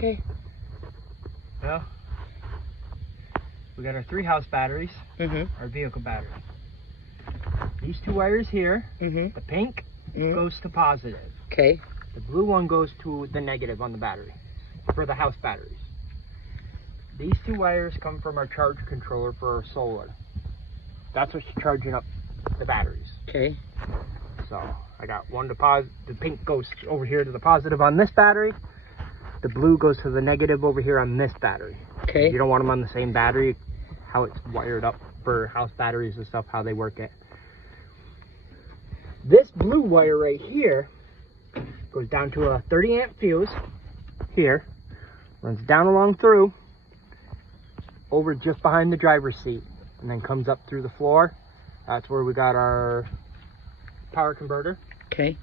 Okay. Well, we got our 3 house batteries, Mm-hmm. our vehicle battery. These 2 wires here, Mm-hmm. the pink goes to positive. Okay. The blue one goes to the negative on the battery, for the house batteries. These 2 wires come from our charge controller for our solar. That's what's charging up the batteries. Okay. So I got one deposit. The pink goes over here to the positive on this battery. The blue goes to the negative over here on this battery. Okay. You don't want them on the same battery. How it's wired up for house batteries and stuff, how they work it. This blue wire right here goes down to a 30 amp fuse here, runs down along through, over just behind the driver's seat, and then comes up through the floor. That's where we got our power converter. Okay.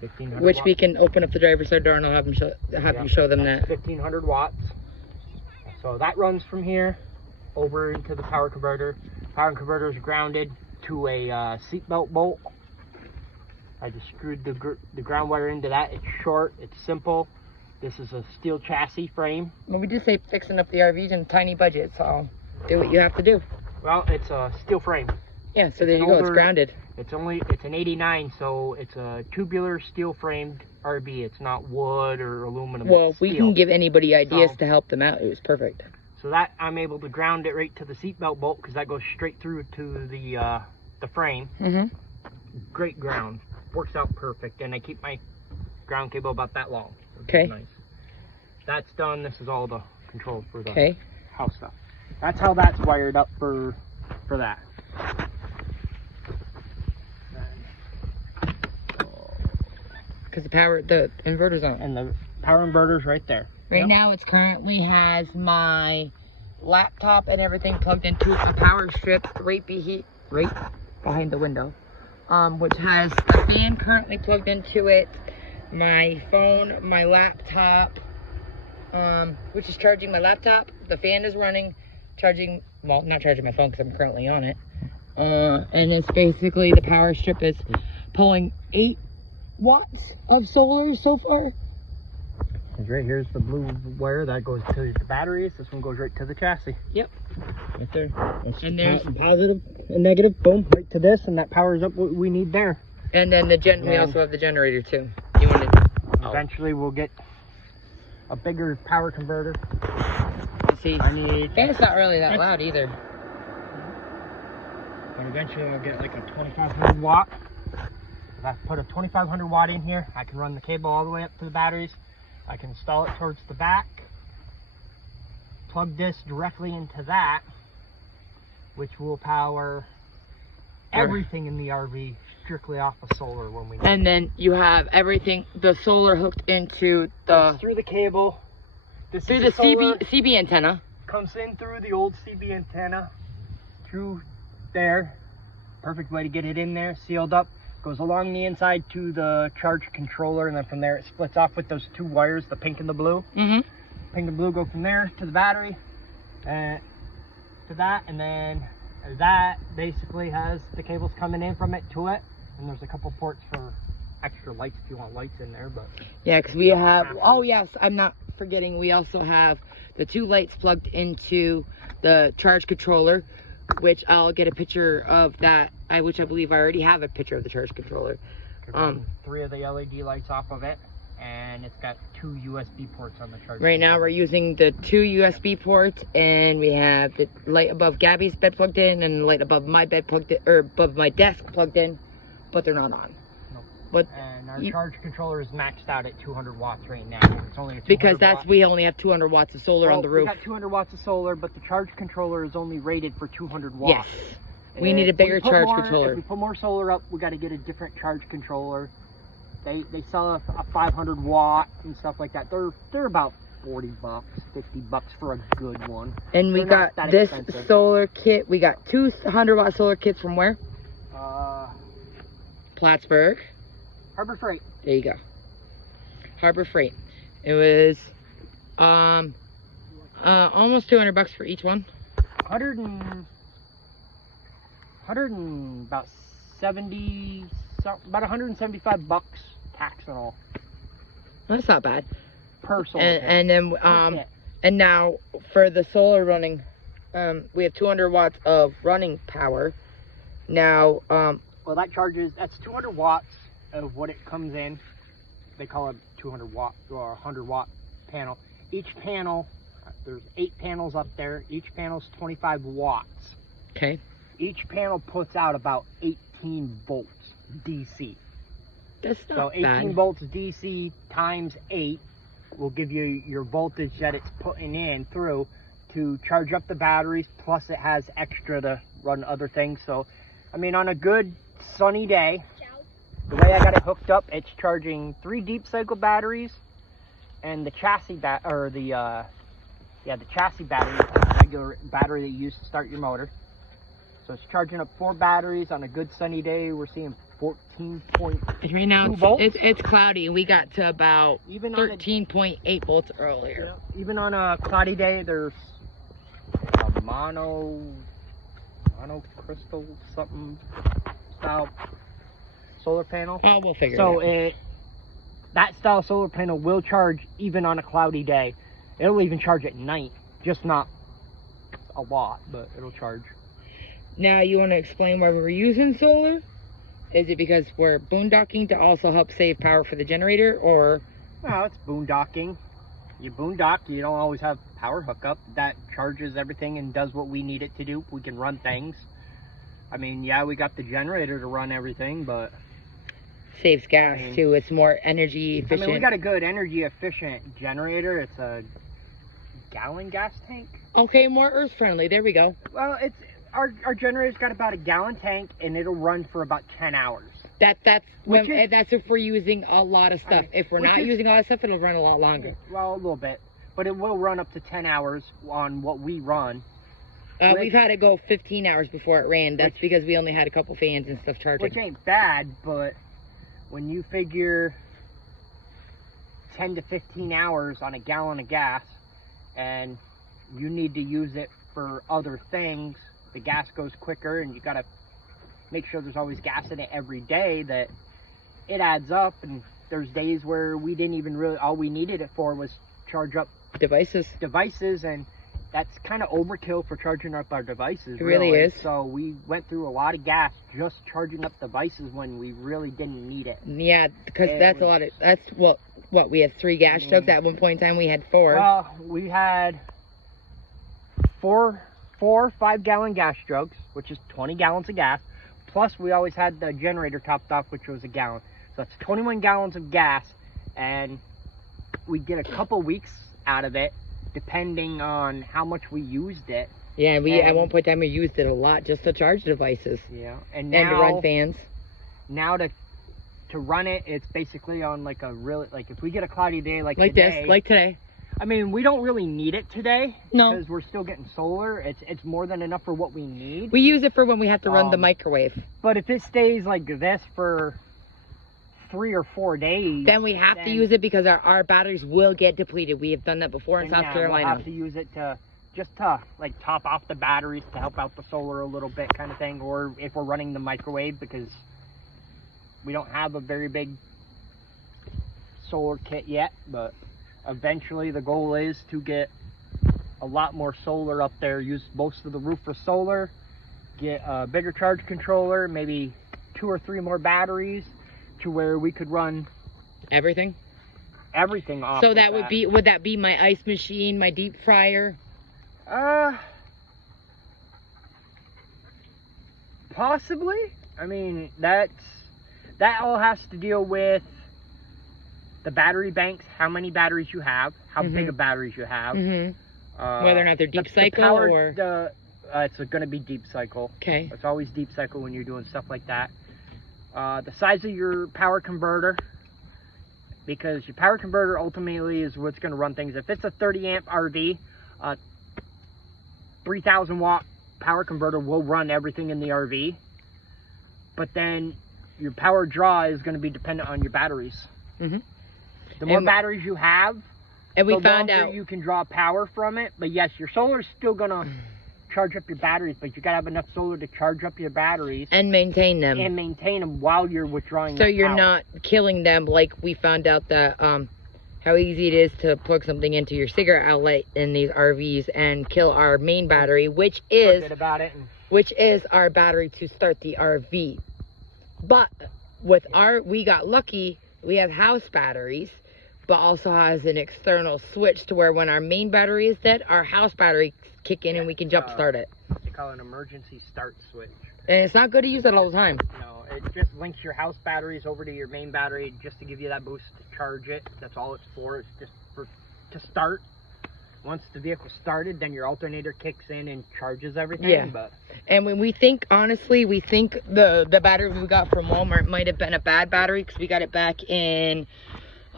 1500 Which watts. we can open up the driver's side door and I'll have them you show them that. 1500 watts. So that runs from here over into the power converter. Power converter is grounded to a seatbelt bolt. I just screwed the ground wire into that. It's short, it's simple. This is a steel chassis frame. Well, we do say fixing up the RVs in a tiny budget, so do what you have to do. Well, it's a steel frame. Yeah, so there you go, it's grounded. It's an 89, so it's a tubular steel framed RV. It's not wood or aluminum. Well, we can give anybody ideas to help them out. It was perfect. So that I'm able to ground it right to the seatbelt bolt because that goes straight through to the frame. Mm-hmm. Great ground. Works out perfect, and I keep my ground cable about that long. Okay. Nice. That's done. This is all the controls for the Okay. house stuff. That's how that's wired up for that. Because the inverter's on. And the power inverter's right there. Right now, it currently has my laptop and everything plugged into a power strip right behind the window, which has a fan currently plugged into it, my phone, my laptop, which is charging my laptop. The fan is running, charging, well, not charging my phone because I'm currently on it. And it's basically the power strip is pulling 8 watts of solar so far. Right here's the blue wire that goes to the batteries. This one goes right to the chassis. Yep. Right there. And there's positive and negative. Boom. Right to this, and that powers up what we need there. And then we also have the generator too. You want to? Eventually, we'll get a bigger power converter. See, fan's not really that loud either. But eventually, I'll get like a 2500 watt. If I put a 2500 watt in here, I can run the cable all the way up to the batteries. I can install it towards the back, plug this directly into that, which will power everything in the RV strictly off of solar when we need And then you have everything, the solar hooked into the... through the cable. Through the CB antenna. Comes in through the old CB antenna, through there. Perfect way to get it in there, sealed up. Goes along the inside to the charge controller, and then from there it splits off with those 2 wires, the pink and the blue. Mm-hmm. Pink and blue go from there to the battery, to that, and then that basically has the cables coming in from it to it, and there's a couple ports for extra lights if you want lights in there. But yeah, because we have, oh yes, I'm not forgetting, we also have the 2 lights plugged into the charge controller, which I'll get a picture of that, which I believe I already have a picture of the charge controller. 3 of the LED lights off of it, and it's got 2 USB ports on the charge. Right now we're using the 2 USB ports, and we have the light above Gabby's bed plugged in, and the light above my bed plugged in, or above my desk plugged in, but they're not on. Nope. But and our charge controller is maxed out at 200 watts right now. It's only a 200 because watt. we only have 200 watts of solar on the roof. We got 200 watts of solar, but the charge controller is only rated for 200 watts. Yes. We need a bigger charge controller. If we put more solar up, we got to get a different charge controller. They sell a 500 watt and stuff like that. They're about 40 bucks, 50 bucks for a good one. And we got this solar kit. We got 200 watt solar kits from where? Plattsburgh. Harbor Freight. There you go. Harbor Freight. It was almost 200 bucks for each one. 100 and about 70, about 175 bucks tax and all. That's not bad. per solar panel. And then and now for the solar running, we have 200 watts of running power. Now, well, that's 200 watts of what it comes in. They call it 200 watt or 100 watt panel. Each panel, there's 8 panels up there. Each panel's 25 watts. okay. Each panel puts out about 18 volts DC. That's So not 18 bad. volts DC times 8 will give you your voltage that it's putting in through to charge up the batteries, plus it has extra to run other things. So, I mean, on a good sunny day, the way I got it hooked up, it's charging 3 deep cycle batteries and the chassis the chassis battery, the regular battery that you use to start your motor. So it's charging up 4 batteries on a good sunny day. We're seeing 14.2 Right now volts. it's cloudy, and we got to about Even on 13.8 volts earlier. even on a cloudy day, there's a mono crystal something style solar panel. Oh, we'll figure So it out. that style solar panel will charge even on a cloudy day. It'll even charge at night, just not a lot, but it'll charge. Now, you want to explain why we're using solar? Is it because we're boondocking to also help save power for the generator, or? Well, it's boondocking. You boondock, you don't always have power hookup. That charges everything and does what we need it to do. We can run things. I mean, yeah, we got the generator to run everything, but... Saves gas, too. It's more energy efficient. I mean, we got a good energy efficient generator. It's a gallon gas tank. Okay, more earth friendly. There we go. Well, it's our generator's got about a gallon tank, and it'll run for about 10 hours. That's if we're using a lot of stuff. If we're not is- using a lot of stuff, it'll run a lot longer. Well, a little bit, but it will run up to 10 hours on what we run. We've had it go 15 hours before it ran. That's because we only had a couple fans and stuff charging. Which ain't bad, but when you figure 10 to 15 hours on a gallon of gas, and you need to use it for other things, the gas goes quicker, and you gotta make sure there's always gas in it every day, that it adds up. And there's days where we didn't even really, all we needed it for was charge up Devices. and that's kind of overkill for charging up our devices. It really is. So we went through a lot of gas just charging up devices when we really didn't need it. Yeah, because that's a lot of, that's what we had 3 gas jugs. At one point in time we had 4. Well, we had 4 5-gallon gas jugs, which is 20 gallons of gas. Plus, we always had the generator topped off, which was a gallon. So that's 21 gallons of gas, and we get a couple weeks out of it, depending on how much we used it. Yeah, at one point in time we used it a lot just to charge devices. Yeah, and to run fans. Now to run it, it's basically on like a really, like if we get a cloudy day like today. Like today. I mean, we don't really need it today. No. Because we're still getting solar. It's more than enough for what we need. We use it for when we have to run the microwave. But if it stays like this for 3 or 4 days, then we have to use it because our batteries will get depleted. We have done that before in South Carolina. We'll have to use it to like top off the batteries to help out the solar a little bit, kind of thing. Or if we're running the microwave, because we don't have a very big solar kit yet, but eventually the goal is to get a lot more solar up there, use most of the roof for solar, get a bigger charge controller, maybe 2 or 3 more batteries, to where we could run everything off. So that would that be my ice machine, my deep fryer? Possibly. I mean, that all has to deal with the battery banks, how many batteries you have, how big of batteries you have. Whether or not they're deep cycle or... it's going to be deep cycle. Okay. It's always deep cycle when you're doing stuff like that. The size of your power converter, because your power converter ultimately is what's going to run things. If it's a 30 amp RV, 3,000 watt power converter will run everything in the RV. But then your power draw is going to be dependent on your batteries. The more batteries you have, and we the found longer out you can draw power from it. But yes, your solar is still going to charge up your batteries, but you got to have enough solar to charge up your batteries and maintain them while you're withdrawing. So you're not killing them, like we found out that how easy it is to plug something into your cigarette outlet in these RVs and kill our main battery, which is our battery to start the RV. But with we got lucky, we have house batteries, but also has an external switch to where when our main battery is dead, our house battery kick in and we can jump start it. They call it an emergency start switch. And it's not good to use that all the time. No, it just links your house batteries over to your main battery just to give you that boost to charge it. That's all it's for. It's just to start. Once the vehicle's started, then your alternator kicks in and charges everything. Yeah. But and when we think, honestly, we think the battery we got from Walmart might have been a bad battery because we got it back in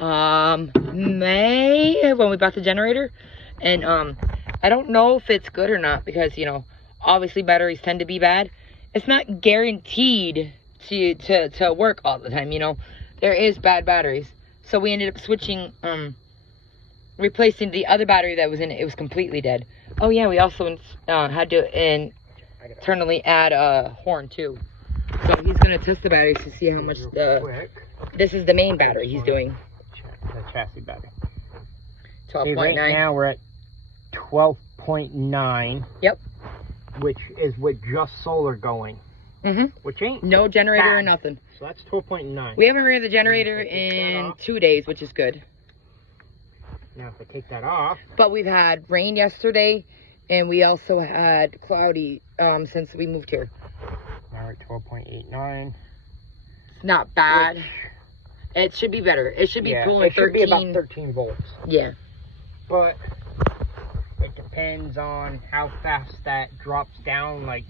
May when we bought the generator. And I don't know if it's good or not because, you know, obviously batteries tend to be bad. It's not guaranteed to work all the time, you know. There is bad batteries. So we ended up switching, replacing the other battery that was in it. It was completely dead. Oh yeah, we also had to internally add a horn too. So he's going to test the batteries to see how much this is the main battery he's doing. The chassis battery. 12.9. Right now we're at 12.9. Yep. Which is with just solar going. Which ain't no generator bad. or nothing. So that's 12.9. We haven't ran the generator in 2 days, which is good. Now if I take that off. But we've had rain yesterday, and we also had cloudy since we moved here. Now we're at 12.89. It's not bad. It should be better. It should be pulling 13. It should be about 13 volts. Yeah. But it depends on how fast that drops down. Like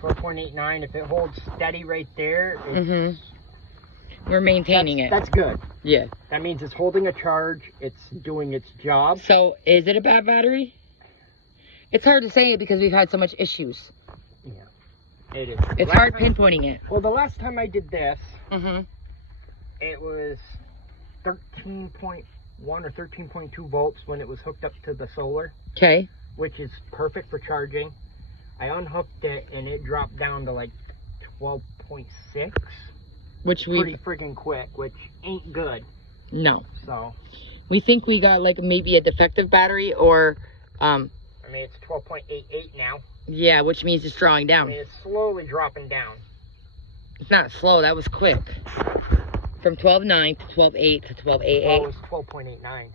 12.89, if it holds steady right there, it's, we're maintaining it. That's good. Yeah. That means it's holding a charge. It's doing its job. So, is it a bad battery? It's hard to say it because we've had so much issues. Yeah, it is. It's hard pinpointing it. Well, the last time I did this, it was 13.1 or 13.2 volts when it was hooked up to the solar. Okay. Which is perfect for charging. I unhooked it and it dropped down to like 12.6. Which we pretty freaking quick, which ain't good. No. So we think we got like maybe a defective battery or I mean it's 12.88 now. Yeah, which means it's drawing down. I mean it's slowly dropping down. It's not slow, that was quick. From 12.9 to 12.8 to 12.88. Well, it was 12.89.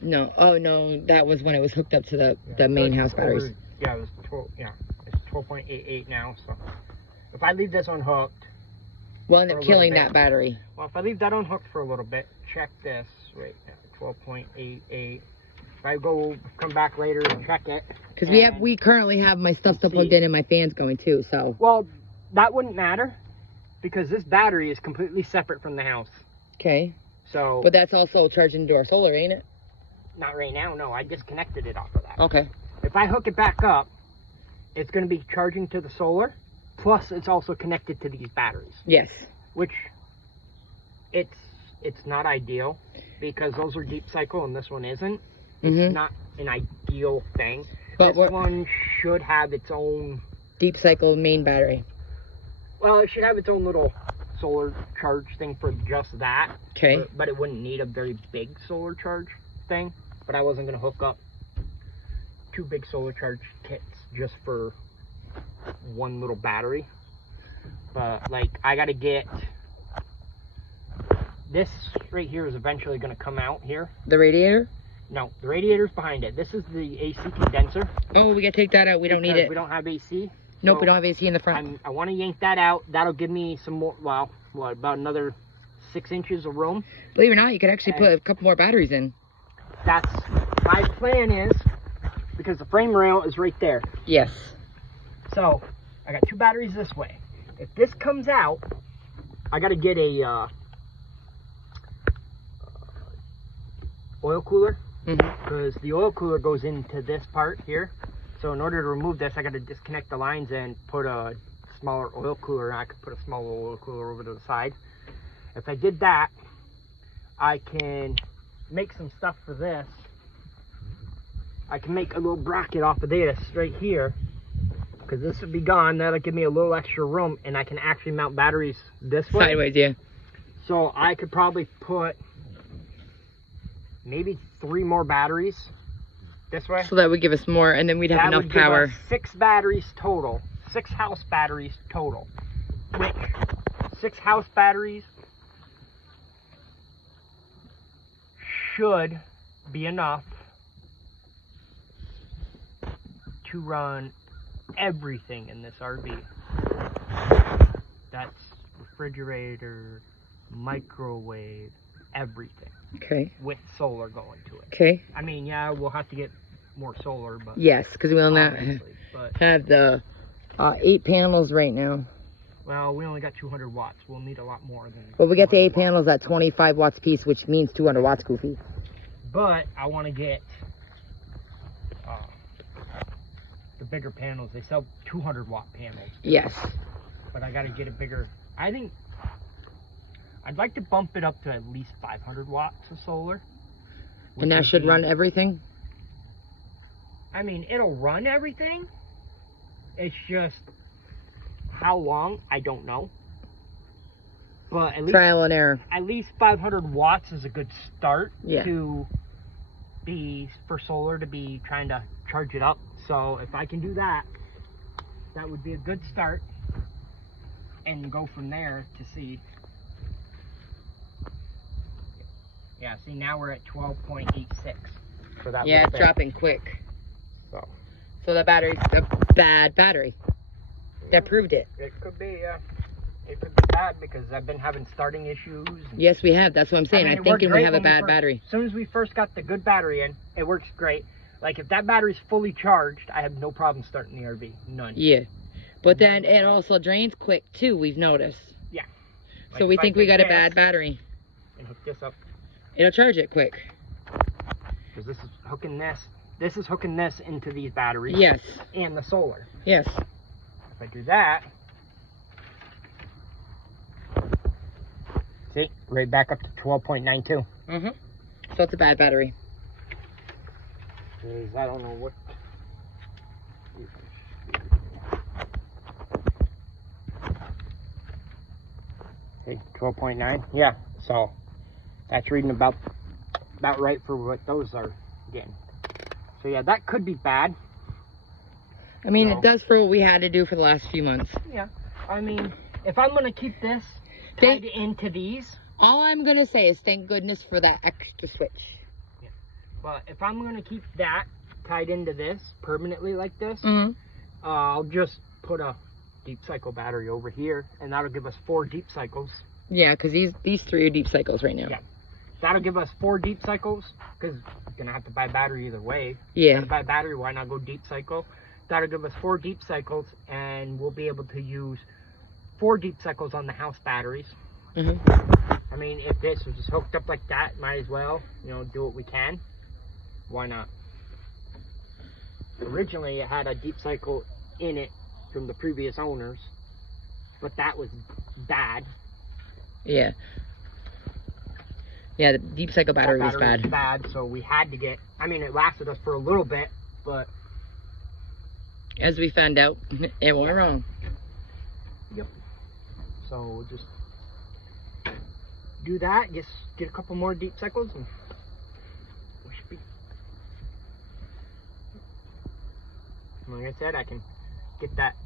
No, oh no, that was when it was hooked up to the main house batteries. Yeah, it was 12. Yeah, it's 12.88 now. So if I leave this unhooked, we'll end up killing that battery. Well, if I leave that unhooked for a little bit, check this right now, 12.88. If I come back later and check it, because we currently have my stuff still plugged in and my fan's going too. So well, that wouldn't matter because this battery is completely separate from the house. Okay. So. But that's also charging to our solar, ain't it? Not right now. No, I disconnected it off of that. Okay. If I hook it back up, it's going to be charging to the solar, plus it's also connected to these batteries. Yes. Which, it's not ideal, because those are deep cycle and this one isn't. It's not an ideal thing. But this one should have its own... deep cycle main battery. Well, it should have its own little solar charge thing for just that. Okay. But it wouldn't need a very big solar charge thing. But I wasn't going to hook up 2 big solar charge kits just for one little battery. But like I got to get this right here is eventually going to come out here. The radiator? No, the radiator's behind it. This is the AC condenser. Oh, we got to take that out. We don't need it. We don't have AC. Nope, we don't have AC in the front. I want to yank that out. That'll give me some more, well, what, about another 6 inches of room. Believe it or not, you could actually put a couple more batteries in. That's my plan is, because the frame rail is right there. Yes. So, I got 2 batteries this way. If this comes out, I got to get a oil cooler. Because the oil cooler goes into this part here. So in order to remove this, I got to disconnect the lines and put a smaller oil cooler. And I could put a smaller oil cooler over to the side. If I did that, I can make some stuff for this. I can make a little bracket off of this right here. Because this would be gone. That'll give me a little extra room. And I can actually mount batteries this way. Sideways, yeah. So I could probably put maybe 3 more batteries this way. So that would give us more, and then we'd have enough power. 6 batteries total. 6 house batteries total. Which 6 house batteries should be enough to run everything in this RV. That's refrigerator, microwave, everything. Okay. With solar going to it. Okay. I mean, yeah, we'll have to get more solar, but yes, because we will not have the 8 panels right now. Well, we only got 200 watts. We'll need a lot more than. Well, we got the 8 panels at 25 watts piece, which means 200 watts, Goofy. But I want to get the bigger panels. They sell 200 watt panels. Yes. But I got to get a bigger. I think I'd like to bump it up to at least 500 watts of solar. And that should run everything? I mean, it'll run everything. It's just how long, I don't know. But at least trial and error. At least 500 watts is a good start to be for solar to be trying to charge it up. So if I can do that, that would be a good start, and go from there to see. Yeah, see, now we're at 12.86 for that. Yeah, it's dropping quick. So the battery's a bad battery. That proved it. It could be, it could be bad because I've been having starting issues. Yes, we have. That's what I'm saying. I'm thinking we have a bad battery. As soon as we first got the good battery in, it works great. Like, if that battery's fully charged, I have no problem starting the RV. None. Yeah. But then it also drains quick, too, we've noticed. Yeah. Like, so we think we got a bad battery. And hook this up. It'll charge it quick. Because this is hooking this. This is hooking this into these batteries. Yes. And the solar. Yes. If I do that, see, right back up to 12.92. Mm-hmm. So it's a bad battery. I don't know what. See, 12.9. Yeah. So that's reading about right for what those are getting. So yeah, that could be bad. I mean, it does for what we had to do for the last few months. Yeah. I mean, if I'm going to keep this tied into these. All I'm going to say is thank goodness for that extra switch. Yeah. But if I'm going to keep that tied into this permanently like this, I'll just put a deep cycle battery over here, and that'll give us 4 deep cycles. Yeah, because these 3 are deep cycles right now. Yeah. That'll give us 4 deep cycles, because you're going to have to buy battery either way. Yeah. To buy battery, why not go deep cycle? That'll give us 4 deep cycles, and we'll be able to use 4 deep cycles on the house batteries. I mean, if this was just hooked up like that, might as well, you know, do what we can. Why not? Originally, it had a deep cycle in it from the previous owners, but that was bad. Yeah. Yeah, the deep cycle battery was bad. Bad, so we had to get. I mean, it lasted us for a little bit, but as we found out, it went wrong. Yep. So just do that. Just get a couple more deep cycles, and we should be. Like I said, I can get that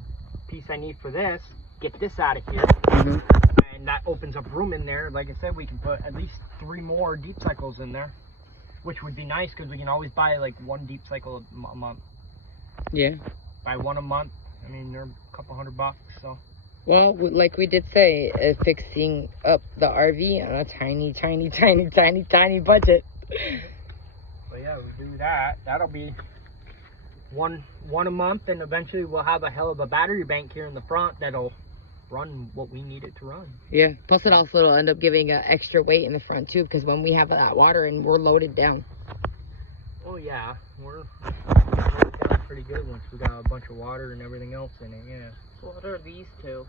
piece I need for this. Get this out of here. And that opens up room in there. Like I said, we can put at least 3 more deep cycles in there, which would be nice because we can always buy like 1 deep cycle a month. Yeah. Buy 1 a month. I mean, they're a couple $100, so. Well, like we did say, fixing up the RV on a tiny, tiny, tiny, tiny, tiny budget. But yeah, we do that. That'll be one a month, and eventually we'll have a hell of a battery bank here in the front that'll run what we need it to run. Yeah, plus it also will end up giving extra weight in the front too, because when we have that water and we're loaded down. Oh yeah, we're loaded down pretty good once we got a bunch of water and everything else in it, yeah. What are these two?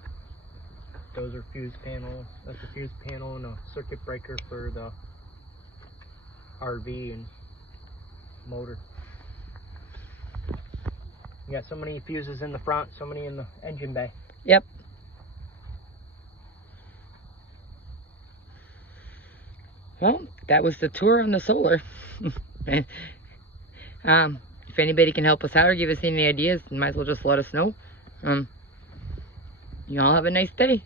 Those are fuse panel. That's a fuse panel and a circuit breaker for the RV and motor. You got so many fuses in the front, so many in the engine bay. Yep. Well, that was the tour on the solar. If anybody can help us out or give us any ideas, you might as well just let us know. You all have a nice day.